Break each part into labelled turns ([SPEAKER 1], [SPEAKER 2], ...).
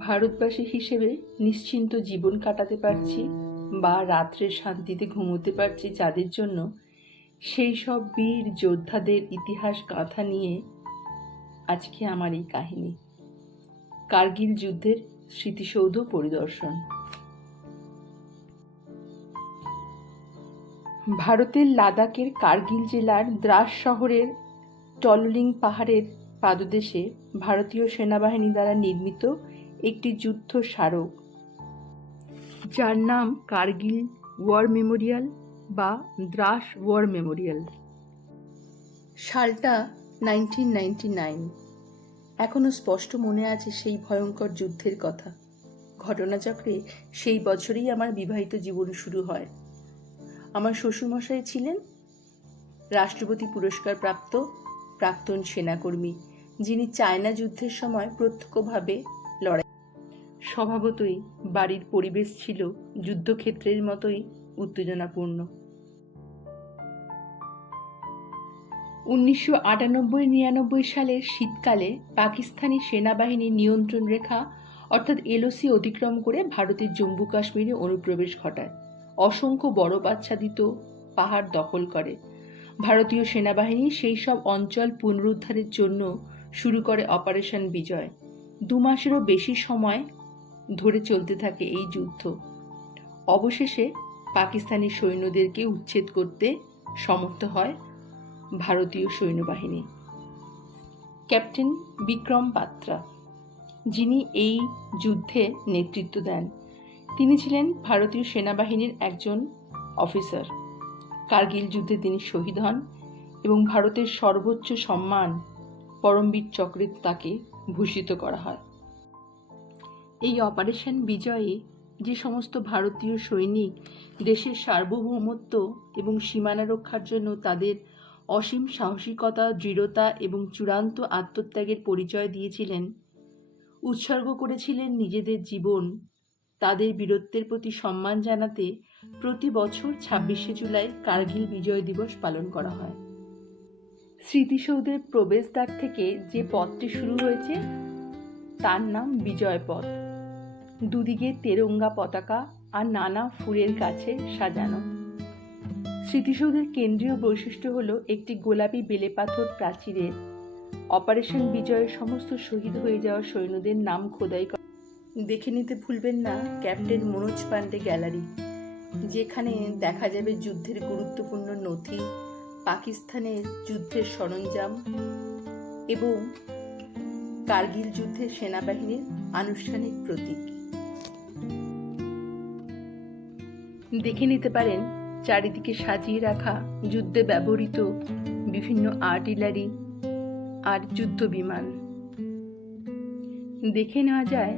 [SPEAKER 1] ভারতবাসী হিসেবে নিশ্চিন্ত জীবন কাটাতে পারছি বা রাত্রে শান্তিতে ঘুমোতে পারছি যাদের জন্য সেই সব বীর যোদ্ধাদের ইতিহাস গাথা নিয়ে আজকে আমার এই কাহিনী। কার্গিল যুদ্ধের স্মৃতিসৌধ পরিদর্শন। ভারতের লাদাখের কার্গিল জেলার দ্রাস শহরের টললিং পাহাড়ের পাদদেশে ভারতীয় সেনাবাহিনী দ্বারা নির্মিত একটি যুদ্ধ স্মারক, যার নাম কার্গিল ওয়ার মেমোরিয়াল বা দ্রাস ওয়ার মেমোরিয়াল। সালটা নাইনটিন নাইনটি নাইন। এখনও স্পষ্ট মনে আছে সেই ভয়ঙ্কর যুদ্ধের কথা। ঘটনাচক্রে সেই বছরেই আমার বিবাহিত জীবন শুরু হয়। আমার শ্বশুরমশাই ছিলেন রাষ্ট্রপতি পুরস্কার প্রাপ্ত প্রাক্তন সেনাকর্মী, যিনি চায়না যুদ্ধের সময় প্রত্যক্ষভাবে স্বভাবতই বাড়ির পরিবেশ ছিল যুদ্ধক্ষেত্রের মতোই উত্তেজনাপূর্ণ। উনিশশো আটানব্বই নিরানব্বই সালের শীতকালে পাকিস্তানি সেনাবাহিনীর নিয়ন্ত্রণ রেখা, অর্থাৎ এলওসি অতিক্রম করে ভারতের জম্মু কাশ্মীরে অনুপ্রবেশ ঘটায়। অসংখ্য বরফ আচ্ছাদিত পাহাড় দখল করে। ভারতীয় সেনাবাহিনী সেই সব অঞ্চল পুনরুদ্ধারের জন্য শুরু করে অপারেশন বিজয়। দু মাসেরও বেশি সময় ধরে চলতে থাকে এই যুদ্ধ। অবশেষে পাকিস্তানি সৈন্যদেরকে উচ্ছেদ করতে সমর্থ হয় ভারতীয় সৈন্যবাহিনী। ক্যাপ্টেন বিক্রম পাত্রা যিনি এই যুদ্ধে নেতৃত্ব দেন, তিনি ছিলেন ভারতীয় সেনাবাহিনীর একজন অফিসার। কার্গিল যুদ্ধে তিনি শহীদ হন এবং ভারতের সর্বোচ্চ সম্মান পরমবীর চক্রে তাকে ভূষিত করা হয়। এই অপারেশন বিজয়ে যে সমস্ত ভারতীয় সৈনিক দেশের সার্বভৌমত্ব এবং সীমানা রক্ষার জন্য তাদের অসীম সাহসিকতা, দৃঢ়তা এবং চূড়ান্ত আত্মত্যাগের পরিচয় দিয়েছিলেন, উৎসর্গ করেছিলেন নিজেদের জীবন, তাদের বীরত্বের প্রতি সম্মান জানাতে প্রতি বছর ছাব্বিশে জুলাই কার্গিল বিজয় দিবস পালন করা হয়। স্মৃতিসৌধের প্রবেশদ্বার থেকে যে পথটি শুরু হয়েছে, তার নাম বিজয় পথ দুদিকে তেরঙ্গা পতাকা আর নানা ফুলের গাছে সাজানো। স্মৃতিসৌধের কেন্দ্রীয় বৈশিষ্ট্য হলো একটি গোলাপি বেলেপাথর প্রাচীরের। অপারেশন বিজয়ের সমস্ত শহীদ হয়ে যাওয়া সৈন্যদের নাম খোদাই করা। দেখে নিতে ভুলবেন না ক্যাপ্টেন মনোজ পান্ডে গ্যালারি। যেখানে দেখা যাবে যুদ্ধের গুরুত্বপূর্ণ নথি, পাকিস্তানের যুদ্ধের সরঞ্জাম এবং কার্গিল যুদ্ধের সেনাবাহিনীর আনুষ্ঠানিক প্রতীক। দেখে নিতে পারেন চারিদিকে সাজিয়ে রাখা যুদ্ধে ব্যবহৃত বিভিন্ন আর্টিলারি আর যুদ্ধ বিমান। দেখে নেওয়া যায়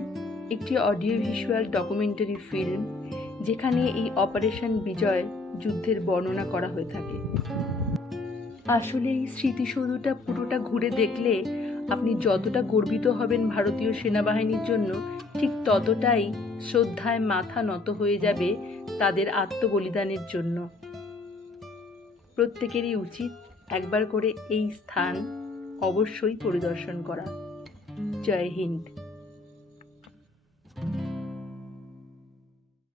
[SPEAKER 1] একটি অডিও ভিজুয়াল ডকুমেন্টারি ফিল্ম যেখানে এই অপারেশন বিজয় যুদ্ধের বর্ণনা করা হয়ে থাকে। আসলে এই স্মৃতিসৌধটা পুরোটা ঘুরে দেখলে আপনি যতটা গর্বিত হবেন ভারতীয় সেনাবাহিনীর জন্য, ঠিক ততটাই শ্রদ্ধায় মাথা নত হয়ে যাবে তাদের আত্মবলিদানের জন্য। প্রত্যেকেরই উচিত একবার করে এই স্থান অবশ্যই পরিদর্শন করা। জয় হিন্দ।